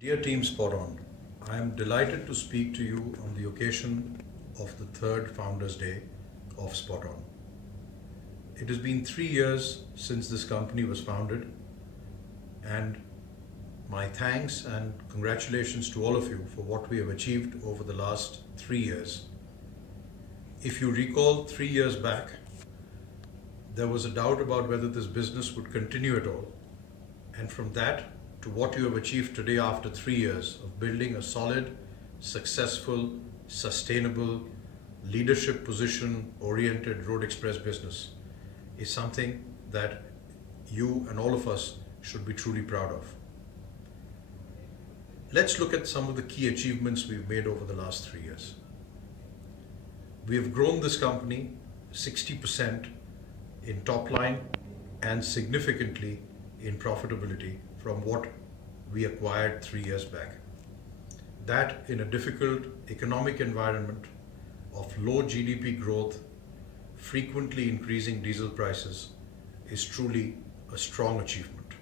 Dear Team SPOTON, I am delighted to speak to you on the occasion of the third Founders Day of SPOTON. It has been 3 years since this company was founded, and my thanks and congratulations to all of you for what we have achieved over the last 3 years. If you recall, 3 years back, there was a doubt about whether this business would continue at all, and from that to what you have achieved today after 3 years of building a solid, successful, sustainable, leadership position oriented road express business is something that you and all of us should be truly proud of. Let's look at some of the key achievements we've made over the last 3 years. We have grown this company 60% in top line and significantly in profitability from what we acquired 3 years back. That in a difficult economic environment of low GDP growth, frequently increasing diesel prices, is truly a strong achievement.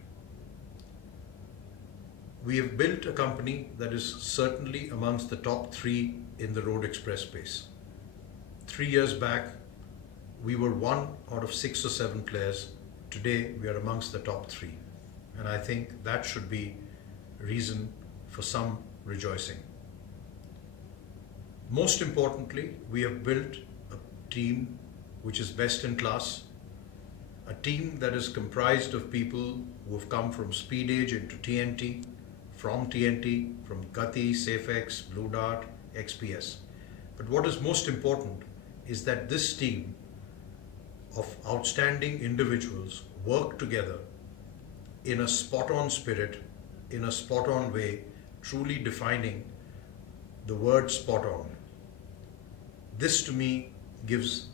We have built a company that is certainly amongst the top 3 in the road express space. 3 years back, we were 1 out of 6 or 7 players. Today, we are amongst the top 3. And I think that should be reason for some rejoicing. Most importantly, we have built a team which is best in class, a team that is comprised of people who have come from Speed Age into TNT, from Gati, Safex, Blue Dart, XPS. But what is most important is that this team of outstanding individuals work together in a spot-on spirit, in a spot-on way, truly defining the word spot on. This to me gives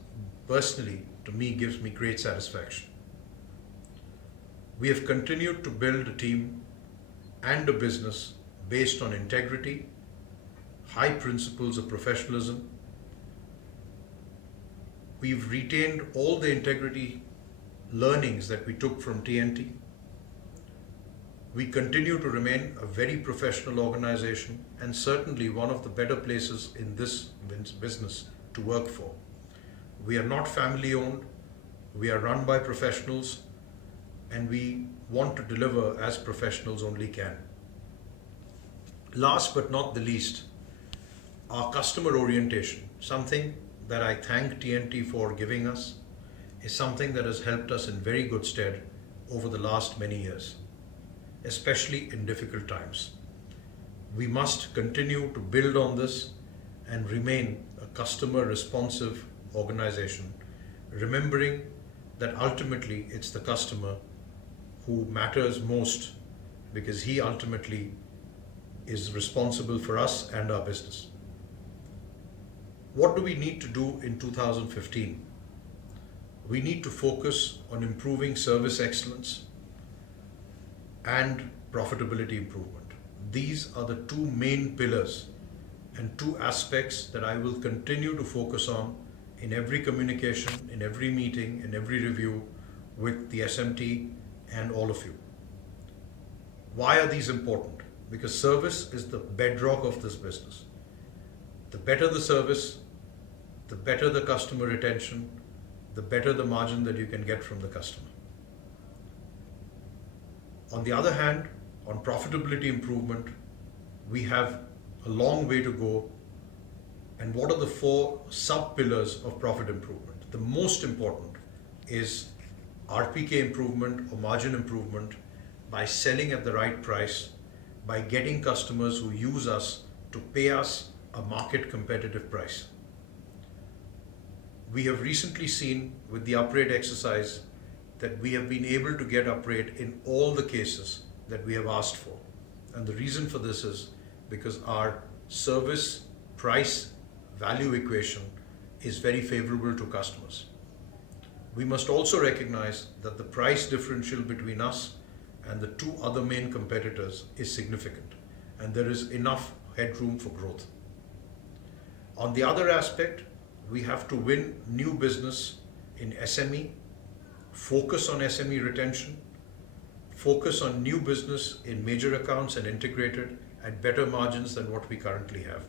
me great satisfaction. We have continued to build a team and a business based on integrity, high principles of professionalism. We've retained all the integrity learnings that we took from TNT. We continue to remain a very professional organization and certainly one of the better places in this business to work for. We are not family owned, we are run by professionals, and we want to deliver as professionals only can. Last but not the least, our customer orientation, something that I thank TNT for giving us, is something that has helped us in very good stead over the last many years, especially in difficult times. We must continue to build on this and remain a customer responsive organization, remembering that ultimately it's the customer who matters most because he ultimately is responsible for us and our business. What do we need to do in 2015? We need to focus on improving service excellence and profitability improvement. These are the 2 main pillars and 2 aspects that I will continue to focus on in every communication, in every meeting, in every review with the SMT and all of you. Why are these important? Because service is the bedrock of this business. The better the service, the better the customer retention, the better the margin that you can get from the customer. On the other hand, on profitability improvement, we have a long way to go. And what are the 4 sub-pillars of profit improvement? The most important is RPK improvement or margin improvement by selling at the right price, by getting customers who use us to pay us a market competitive price. We have recently seen with the upgrade exercise that we have been able to get upgrade in all the cases that we have asked for. And the reason for this is because our service price value equation is very favorable to customers. We must also recognize that the price differential between us and the 2 other main competitors is significant, and there is enough headroom for growth. On the other aspect, we have to win new business in SME, focus on SME retention, focus on new business in major accounts and integrated, at better margins than what we currently have.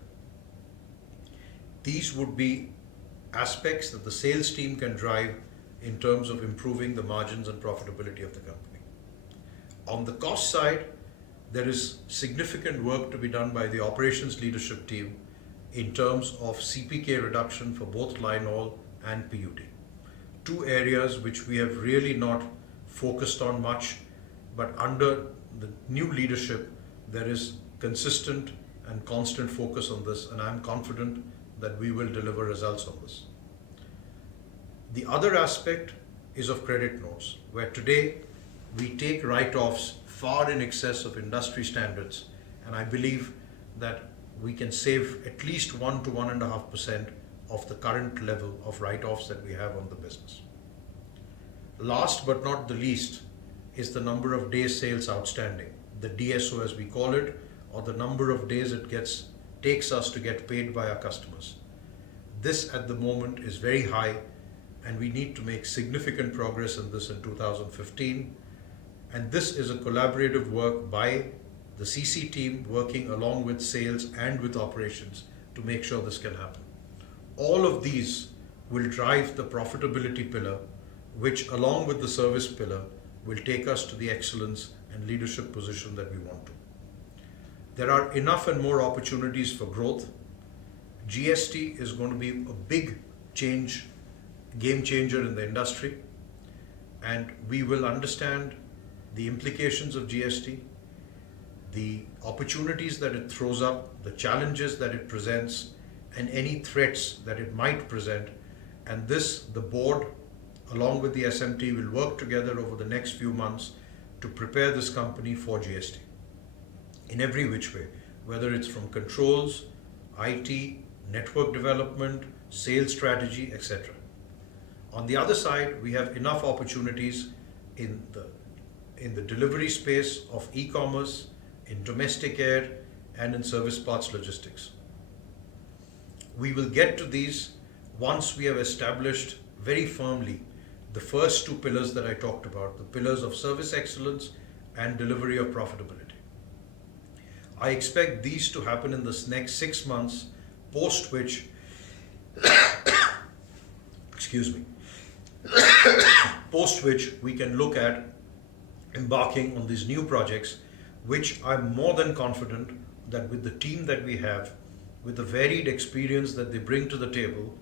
These would be aspects that the sales team can drive in terms of improving the margins and profitability of the company. On the cost side, there is significant work to be done by the operations leadership team in terms of CPK reduction for both line haul and PUD. Two areas which we have really not focused on much, but under the new leadership, there is consistent and constant focus on this, and I'm confident that we will deliver results on this. The other aspect is of credit notes, where today we take write-offs far in excess of industry standards, and I believe that we can save at least 1 to 1.5% of the current level of write-offs that we have on the business. Last but not the least is the number of days sales outstanding, the DSO as we call it, or the number of days it takes us to get paid by our customers. This at the moment is very high, and we need to make significant progress in this in 2015. And this is a collaborative work by the CC team working along with sales and with operations to make sure this can happen. All of these will drive the profitability pillar, which along with the service pillar will take us to the excellence and leadership position that we want to. There are enough and more opportunities for growth. GST is going to be a big change, game changer in the industry, and we will understand the implications of GST, the opportunities that it throws up, the challenges that it presents, and any threats that it might present. And this, the board, along with the SMT, will work together over the next few months to prepare this company for GST in every which way, whether it's from controls, IT, network development, sales strategy, etc. On the other side, we have enough opportunities in the delivery space of e-commerce, in domestic air, and in service parts logistics. We will get to these once we have established very firmly the first two pillars that I talked about, the pillars of service excellence and delivery of profitability. I expect these to happen in this next 6 months, post which, post which we can look at embarking on these new projects, which I'm more than confident that with the team that we have, with the varied experience that they bring to the table,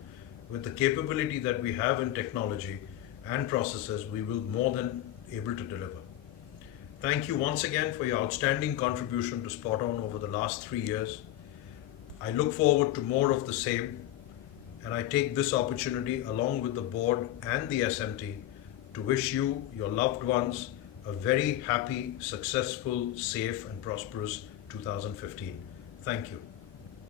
with the capability that we have in technology and processes, we will more than able to deliver. Thank you once again for your outstanding contribution to SPOTON over the last 3 years. I look forward to more of the same, and I take this opportunity along with the board and the SMT to wish you, your loved ones, a very happy, successful, safe and prosperous 2015. Thank you.